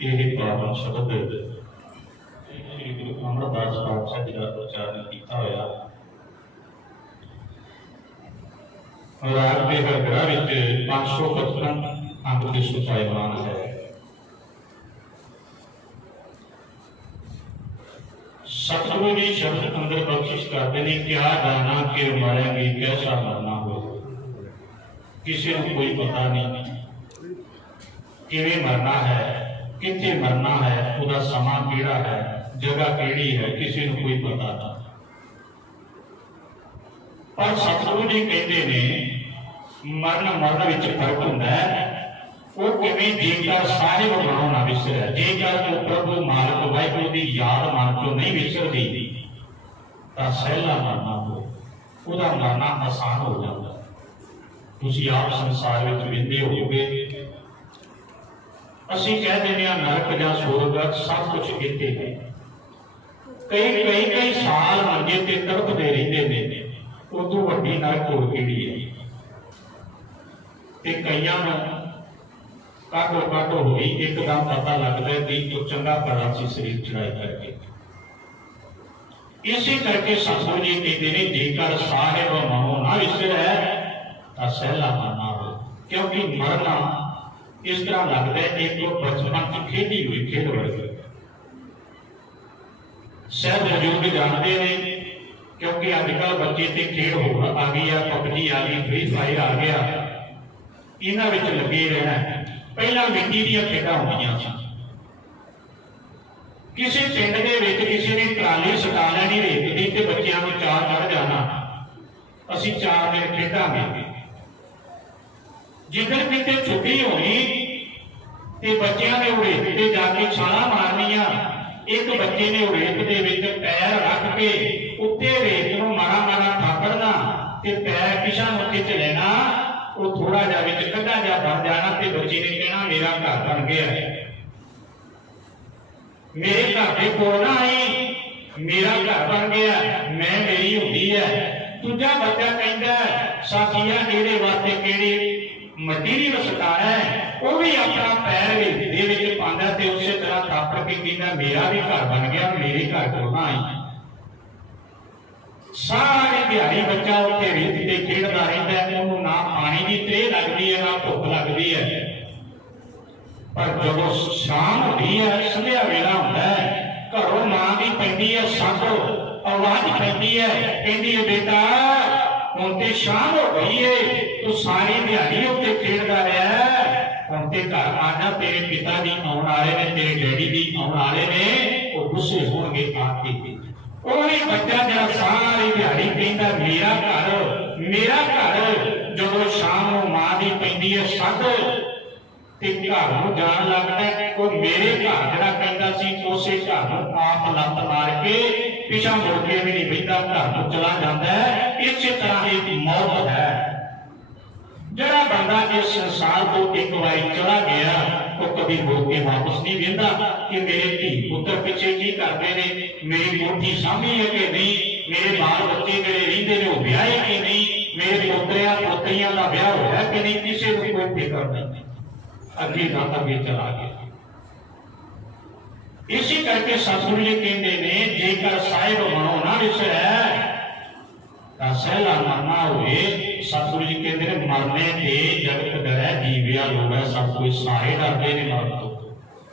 ਇਹ ਪਾਵਨ ਸ਼ਬਦ ਸ੍ਰੀ ਗੁਰੂ ਅਮਰਦਾਸ ਪਾਤਸ਼ਾਹ ਜੀ ਦਾ ਉਚਾਰਨ ਕੀਤਾ ਹੋਇਆ। ਰਾਗ ਦੇ ਹਰਗੜਾ ਵਿੱਚ 555 ਅੰਗ ਦੇ ਸੁਚਾਇਮਾਨ ਹੈ। सतगुरु जी शब्द अंदर बख्शिश करते हैं, क्या जाना कि मरेंगे कैसा मरना हो, किसी को कोई पता नहीं किवें मरना है, कित्थे मरना है, उहदा समा किहड़ा है, जगह किहड़ी है, किसी को कोई पता नहीं। पर सतगुरु जी कहते ने मरण विच फर्क हुंदा है। वो किवें जेकर साहिब बनों ना विसरे, जेकर तो प्रभु मालक वाहिगुरू दी याद मन चों नहीं विसरदी तां सहला मरना हो, उहदा मरना आसान हो जाता। तुसीं आप संसार विच विंदे होवोगे, असीं कह दिंदे हां नरक जां सुरग सब कुछ इत्थे है। कई साल मंजे ते तड़पदे रहिंदे ने, उदों वड्डी नरक होर किहड़ी है। ते कईयां नूं काटो हुई एकदम पता लगता है कि तो चंगा भला सी शरीर चढ़ाई करके। इसी करके सतगुरु जी कहते हैं, जेकर साहिब मनो ना विसरे तां सहला मरना हो। क्योंकि मरना इस तरह लगता है एक बचपन की खेली हुई खेल वर्गी। शायद बुजुर्ग जानते हैं, क्योंकि अजकल बच्चे ते खेल हो आ गई है, पबजी आ गई, फ्री फायर आ गया, इन्हां विच लगे रहना है। पहला मिट्टी दी खेडां होंदियां सन। किसी पिंड दे विच किसी ने ट्राली सटा लैनी रेत दी ते बच्चिआं नूं चार चढ़ जाना, असीं 4 दिन खेडांगे। जिधर किते छुट्टी होनी ते बच्चिआं ने रेत ते जाके छालां मारनियां। एक बच्चे ने रेत दे विच पैर रख के उत्ते रेत नूं मारा मारा थापड़ना ते पैर पिछां नूं खिच लेना, वो थोड़ा जा विच कदा जा बन जाना ते बच्चे ने कहना मेरा घर बन गया है, मेरे घर के कोल ना आई, मेरा घर बन गया, मैं मेरी होंदी है। दूजा बच्चा कहता साथिया मेरे वास्ते केड़ी मटीरियल सटा है, वो भी अपना पैर दे विच पांदा ते उसे तरह थापड़ के कहता मेरा भी घर बन गया, मेरे घर कोल ना आई। सारी दिहाड़ी बच्चा उत्थे रेत ते खेडदा रहिंदा है, उहनूं ना पानी की त्रेह लगदी है, ना भुख लगदी है। पर जदों शाम होंदी है, संध्या वेला हुंदा है, घरों मां दी पैंदी है सट, आवाज पैंदी है, कहंदी है बेटा हुण ते शाम हो गई है, तू सारी दिहाड़ी उत्थे खेडदा रहा, हुण ते घर आ जा, तेरे पिता जी आउण वाले ने, तेरे डैडी जी आउण वाले ने, वो गुस्से होणगे आके। वही बच्चा जरा सारी दिहाड़ी कहता मेरा घर, जदों शाम को मां की पैंदी है सट ते घर नूं जाण लगदा है, वो मेरे घर जरा कहता सी उसे घर नूं आप लत मार के पिछा मुड़ के भी नहीं बहिंदा, घर नूं चला जाता है। इसी तरह एक मौत है। जरा बंदा इस संसार को एक बार चला गया, वो कभी मुड़ के वापस नहीं वेंदा कि मेरे धी पुत्र पिछे की करते ने, मेरी कोठी सामी है कि नहीं, मेरे बाल बच्चे मेरे रहिंदे ने वो ब्याहे कि नहीं, मेरे पोतरियां पोतरियां का ब्याह होया कि नहीं, किसी को कोई फिक्र नहीं, अगे जाता भी चला गया। इसी करके सतगुरु जी कहते ने, जेकर साहिब मनो ना विसरे तां सहला मरना होए। सतगुरु जी कहते हैं मरने ते जगत डरै जीविया लोग है, सब कोई सारे डरते ने मरन तो,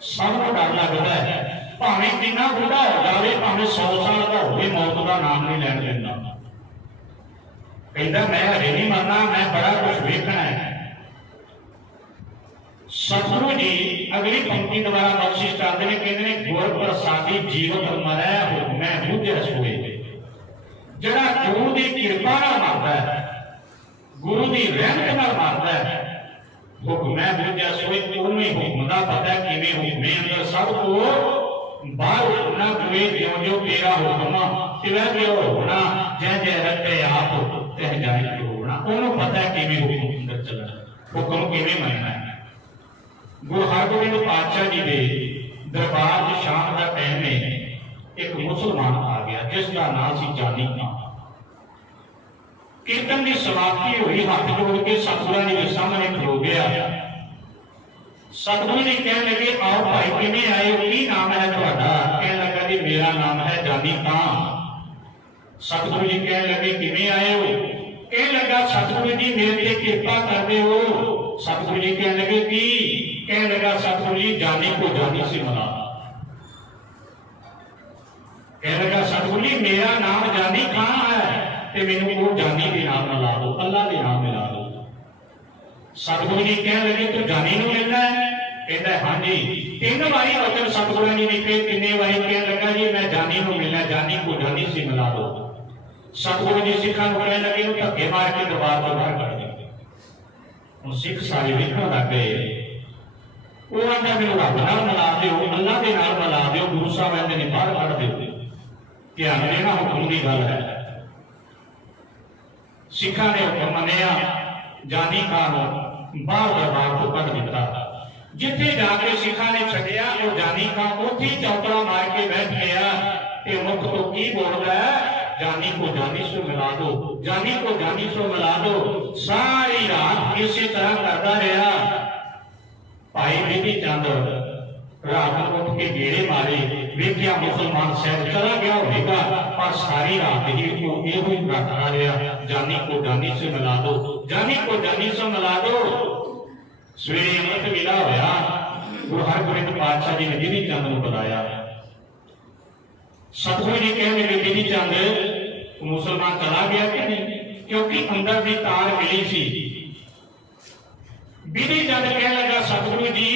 सबको डर लगता है। भावें कितना बुढ़ा हो जाए, भावें 100 साल का हो, मौत का नाम नहीं लैण दिंदा। कहता मैं हजे नहीं मरना, मैं बड़ा कुछ वेखना है। सतगुरु जी अगली पंक्ति द्वारा बख्शिश करते हैं, कहते हैं गुर प्रसादी जीवत मरै हुक्मै बुझै सोए। जड़ा गुरु की कृपा नाल मरदा है, गुरु की रहमत नाल मरदा है, हुक्मै बुझै सोए। उन्हें हुक्म दा पता है किवें हुक्मे अंदर सब को बाहर होना, तुवे ज्यों ज्यों तेरा हुक्म तिवें त्यों होना, जै जै रखे आप तह जाए होना। उन्होंने पता है किवें हुक्म अंदर चलना, हुक्म किवें मनना है। गुरु हरगोबिंद पातशाह जी के दरबार च शाम का टाइम है, एक मुसलमान आ गया जिसका नाम सी जानी खां। कीर्तन की समाप्ति हुई, हाथ जोड़ के सतगुरां जी के सामने खलो गया। सतगुरु जी कह लगे आओ भाई किवें आए हो, की नाम है तुहाडा? कह लगा जी मेरा नाम है जानी खां। सतगुरु जी कह लगे किवें आए हो? कह लगा सतगुरु जी मेरे ते कृपा करते हो। सतगुरु जी कह लगे की? कह लगा सतगुरु जी जानी को जानी से मिला। कह लगा सतगुरु जी मेरा नाम जानी खां है ते मैनू वो जानी के नाम मिला दो, अल्लाह के नाम मिला दो। सतगुरु जी कह लगे तू जानी नूं मिलना है? कहता है हाँ जी। 3 बारी वचन सतगुरु जी ने कहे, 3 बारी कह लगा जी मैं जानी नूं मिलना, जानी को जानी से मिला दो। सतगुरु जी सिखां नूं कहण लगे धक्के मार के दरबार तो बाहर कढ दिओ। हुण सिख सारे वेखण लग गए, वो आंदा मैनूं रब नाल मिला दिओ, अल्लाह दे नाल मिला दिओ, गुरु साहब आंदे ने बाहर कढ दिओ। ध्यान देना हुक्म की गल है। सिखां ने हुक्म मन्निया, जानी खां नूं बाहर दरबार तो कढ दिता। जिथे जाके सिखां ने छड्डिया वो जानी खां उत्थे चौंतरा मार के बैठ गया ते मुख तो की बोलदा है जानी को जानी से मिला दो, जानी को जानी से मिला दो। सारी रात इसी तरह करता रहा। भाई बिधि चंद रात उठ के गेड़े मारे, वेख्या मुसलमान शायद चला गया होगा, पर सारी रात ही वो यो ही रखता रहा जानी को जानी से मिला दो, जानी को जानी से मिला दो। सवेरे अमृत वेला होया, गुरु हरगोबिंद पातशाह जी ने बिधि चंद को बुलाया। सतगुरु जी कहने लगे बिधि चंद मुसलमान चला गया कि नहीं, क्योंकि अंदर की तार मिली सी। बिधि चंद कह लगा सतगुरु जी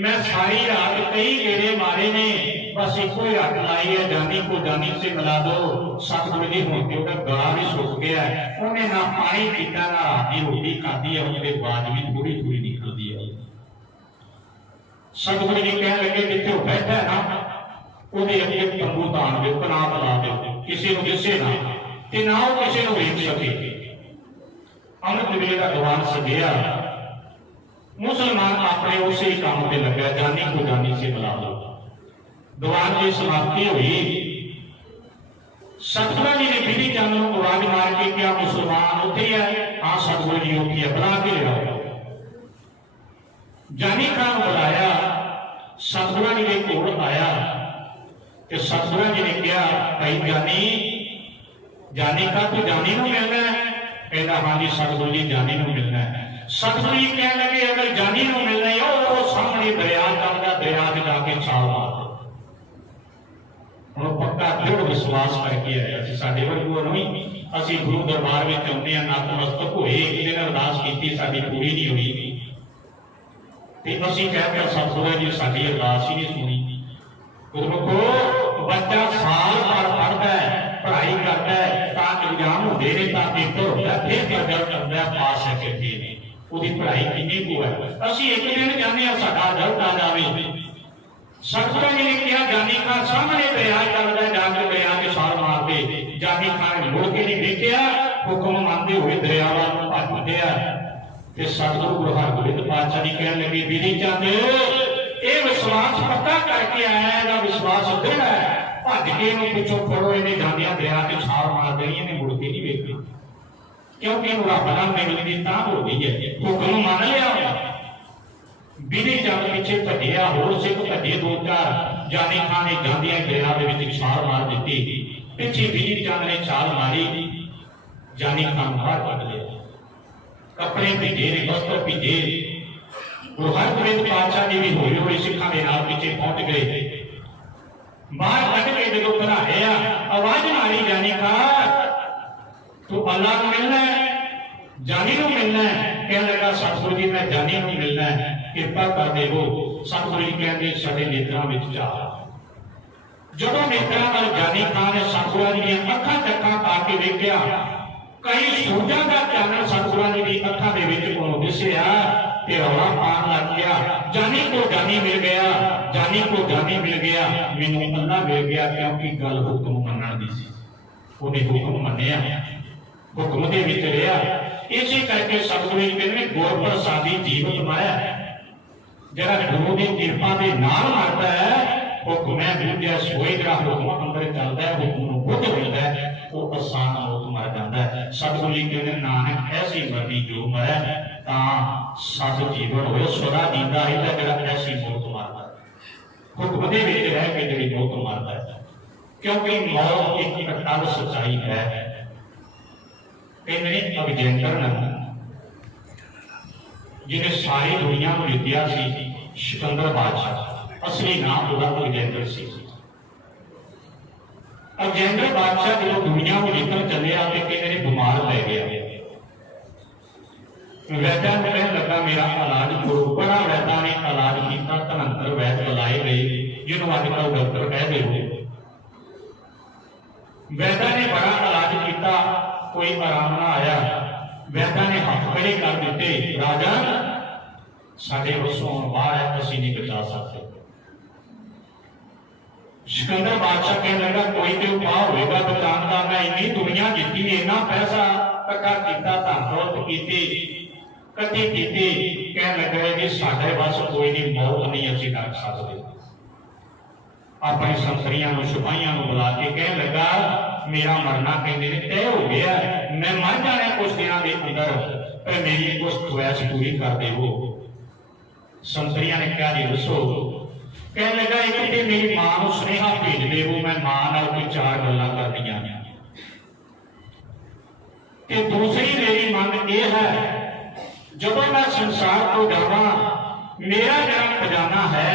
मैं सारी रात कई गेड़े मारे ने, बस एको ही रट लाई है जानी को जानी से मिला दो। सतगुरु जी हुण ते उहदा गला भी सुक गया, उन्हें ना पानी पीता ना रात की रोटी खाधी है, उसके बाद भी थोड़ी थोड़ी निकलती है। सतगुरु जी कह लगे जिथे वो बैठा है ना ਉਹਦੇ ਅੱਗੇ ਤੰਬੂ ਤਾਣ ਦਿਓ, ਕਨਾਤ ਲਾ ਦਿਓ, ਕਿਸੇ ਨੂੰ ਦਿਸੇ ਨਾ ਤੇ ਨਾ ਉਹ ਕਿਸੇ ਨੂੰ ਵੇਖ ਸਕੇ। ਅੰਮ੍ਰਿਤ ਵੇਲੇ ਦਾ ਦੀਵਾਨ ਸਜਿਆ, मुसलमान अपने उसे ही काम पे लगा जानी को जानी से मिला दो। ਦੀਵਾਨ की समाप्ति हुई। सतगुरु जी ने बिधि चंद को आवाज मार के क्या मुसलमान उत्थे है? हाँ सतगुरु जी उत्थे है, बुला के ले आओ। जानी खां बुलाया, सतगुरु जी ने कोल आया तो सतगुरु जी ने कहा भाई जानी, जानी खां तू जानी नूं मिलना है? कहता हाँ जी सतगुरु जी जानी नूं मिलना है। सतगुरु जी कह लगे अगर जानी नूं मिलना है वो सामने दरिया चलदा, दरिया च जाके छाल मार दो। हुण पक्का दृढ़ विश्वास करके आया सी साडे वर्गों नूं ही। असीं गुरु दरबार विच आउंदे हां, नतमस्तक होए, एक दिन अरदास कीती साडी पूरी नहीं हुई ते असीं कहते सतगुरु जी साडी अरदास ही नहीं सुनी। गुरमुखो बच्चा साल भर पढ़दा है, पढ़ाई करता है, तां एग्जाम होंदे ने, तां पेपर होंदा, फिर रिजल्ट आउंदा, पास है कि नहीं, ਉਹਦੀ पढ़ाई किन्नी को है। ਅਸੀਂ एक दिन चाहते हैं साडा रिजल्ट आ जाए। सतगुरु जी ने कहा जानी खां सामने दरिया चलदा, जाके दरिया के छाल मार दे। जानी खां ने मुड़ के नहीं देखिया, हुक्म मानते हुए दरिया वाल भज गया। ते सतगुरु गुरु हरगोबिंद पातशाह जी कहने लगे बिधि चंद ये विश्वास पक्का करके आया, ਇਹਦਾ विश्वास दृढ़ है, भज के इहनूं पिछों फड़ो, इहने जांदियां दरिया के छाल मार देनी, इहने मुड़ के नहीं वेखी, क्योंकि रब नाल मिलनी तां हो गई है, हुक्म मान लिया। बिधि चंद पिछे भजिया, होर सिख भजे 2-4, जानी खां ने जांदियां दरिया दे विच छाल मार दी। पिछे बिधि चंद ने छाल मारी, जानी खां बाहर कढ लिया, कपड़े भिजे ने, वस्त्र भिजे। गुरु हरगोबिंद पातशाह जी भी होए होए सिखां दे नाल पिछे पहुंच गए। बाहर कढ के जदों घराया आवाज मारी जानी खां तो अल्लाह को मिलना है, जानी को मिलना है? कह लगा सतगुरु जी मैं जानी को मिलना है, कृपा कर देवो। सतगुरु जी कहते साडे नेत्रां विच चाह। जदों नेत्रां नाल जानी खां ने सतगुरु जी दी अखां चक्कां पा के वेखिया, कई सूरजां दा चानण सतगुरु जी दी अखां दे विच कोलों दिसिया ते रौला पाण लग गया। जानी को जानी मिल गया, जानी को जानी मिल गया, मैनूं अल्लाह मिल गया, क्योंकि गल हुक्म मनण दी सी। उहने हुक्म मन्निया, हुक्म दे विच रहा। इसे करके सतगुरु जी कहते गुर प्रसादी जीवत माया, जरा गुरु की कृपा के नाल मरता है, हुक्म है दूजा सोए, जरा हुक्म अंदर चलता है, हुक्म बुद्ध मिलता है, वो आसान मौत मर जाता है। सतगुरु जी कहते नानक ऐसी मरनी जो मरै, सत जीवन होए सदा जींदा रहिंदा जिहड़ा ऐसी मौत मारदा हुक्म दे विच रह के जिहड़ी मौत मारदा है क्योंकि मौत एक अटल सच्चाई है। कहते अलेक्जेंडर ने जिन्हें सारी दुनिया को जितया सी सिकंदर बादशाह असली नाम उसका अलेक्जेंडर सी। अलेक्जेंडर बादशाह जो दुनिया को जितन चलिया तो कहते बीमार पै गया। वैद्या ने कहने लगा मेरा इलाज करो। बड़ा वैद्या ने इलाज किया। धनंतर वैद बुलाए गए जिन्होंने अजकल डॉक्टर कह दे। वैद्या ने बड़ा इलाज किया कोई आराम ना आया। वैद्या ने हाथ खड़े कर दिते राजा साडे वसों बाहर है असीं नहीं बचा सकते। सिकंदर बादशाह कहने लगा कोई तो उपाय होगा बचाने का। मैं इन्नी दुनिया जीती इन्ना पैसा इकट्ठा किया धन दौलत की कट्ठी की कह लगा जी साढ़े बस कोई नहीं मौत नहीं असीं डर सकते। अपने संतरियां सिपाहियों बुला के कह लगा मेरा मरना कहते तय हो गया मैं मर जाना कुछ दिनों के अंदर पर मेरी कुछ ख्वाहिश पूरी कर देवो। संतरियां ने कहा जी दसो। कह लगा एक तो मेरी मां को सुनेहा भेज देवो मैं मां नाल कोई चार गल्लां करनियां ते दूसरी मेरी मंग यह है जब मैं संसार को जावा मेरा जो खजाना है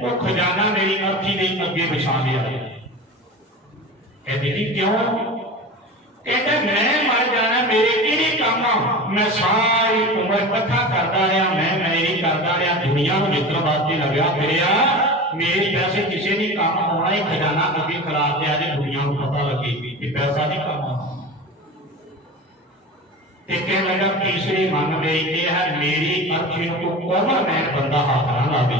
वो खजाना मेरी अर्थी के अगे बिछा दिया। कहते जी क्यों? कहते मैं मर जाना मेरे कि काम मैं सारी उम्र इकट्ठा करता रहा मैं मेरी करता रहा दुनिया को जितने वास्ते लग्या फिरिया मेरे पैसे किसी भी काम आना ही खजाना अगे खिला दिया जो दुनिया को पता लगे कि पैसा नहीं काम आना। कह लगा तीसरी मंग मेरी यह है मेरी अर्थी को कॉमनमैन बंदा हाथ ना लावे।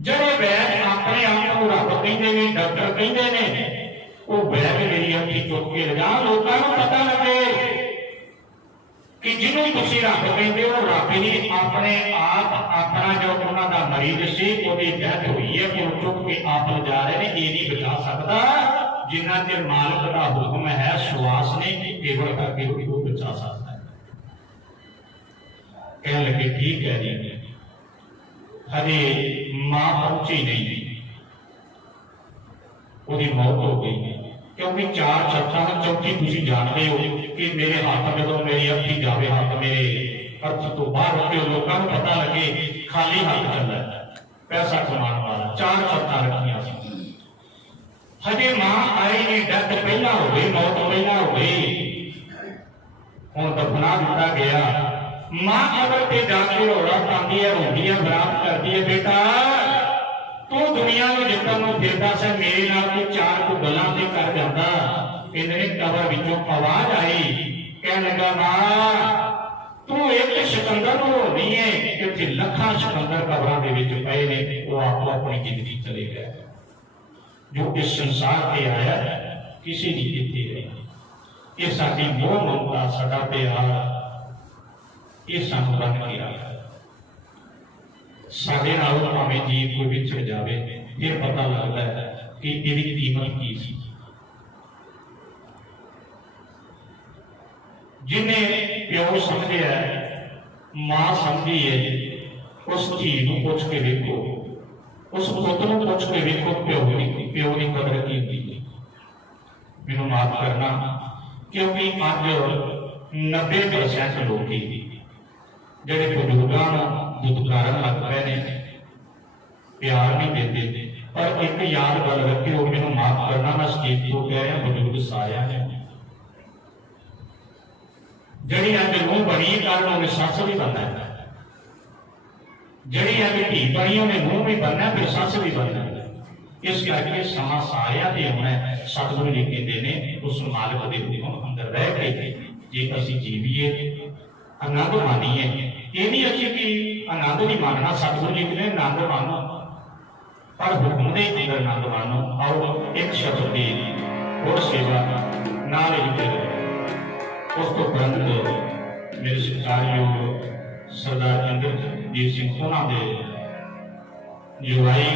जड़े वैद अपने आप को रब कहते हैं डॉक्टर कहते हैं वो वैद मेरी अर्थी चुक के लगा लोगों को पता लगे कि जिन्हों तुम रब कहते हो रब ही अपने आप अपना जो उन्होंने मरीज से डेथ हुई है वो चुक के आप जा रहे हैं ये नहीं बचा सकता जिन्ना चिर मालिक का हुक्म है श्वास ने केवल करके वो बचा सकता है। कह लगे ठीक है जी हजे मां पहुंची नहीं वो मौत हो गई क्योंकि चार शर्तां चौथी तुम जानते हो कि मेरे हाथ जो मेरी अर्थी जाए हाथ मेरे अर्थ तो बाहर होते लोगों को पता लगे खाली हाथ चलता पैसा कमाने वाला चार शर्तां रखिया। हजे मां आई नहीं डेथ पहला हो गई मौत पहला हो गई हुण दफना दिता गया। मां अगर ते जाके रोड़ा पाती है रोंदी है बरात करती है बेटा तू दुनिया में जितन फिरदा से मेरे नाल कोई चार को गल्लां ते कर जाता। इन्हें कबर विचों आवाज आई कह लगा मां तू एक सिकंदर को होनी है कि लखां सिकंदर कबरां दे विच पए ने वो आपको अपनी जिंदगी चले गए जो इस संसार पे आया किसी नहीं कितने रही। ये साडी मोह ममता साडा प्यार ये सानू बन के आया साडे नाल भावें जीव कोई विछड़ जावे फिर पता लगता है कि इहदी कीमत की सी। जिन्हें प्यो समझिया मां समझी है उस धी नूं पुछ के देखो उस पुत नूं पुछ के देखो प्यो की कदर की होती। मैनूं माफ करना क्योंकि अज 90% लोग जिहड़े बजुर्गां नूं दुदकारन लग पए ने प्यार नहीं देते। पर एक याद गल रखियो मैनूं माफ करना मैं स्टेज तो कह रहा बजुर्ग सारियां ने जिहड़ी अज नूंह बनी कल उन्हें सस भी बनना है जिहड़ी अज धी बनी उन्हें नूंह भी बनना फिर सस भी बनना। इस करके समा सारियां ते आउणा सतगुरु जी कहते हैं उस मालिक दे हुक्म अंदर रह के जे असीं जीवीए आनंद मानीए ये नहीं अच्छी कि आनंद नहीं मानना सतगुरु जी कहते आनंद मानो पर हुक्म दे अंदर आनंद मानो। आओ एक शब्द की और सेवा नाल ही करो। उस तो उपरंत मेरे सत्कारयोग सरदार इंद्रजीत सिंह उन्होंने जो आई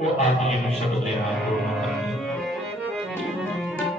वो आप जी शब्द देना पूर्ण करना।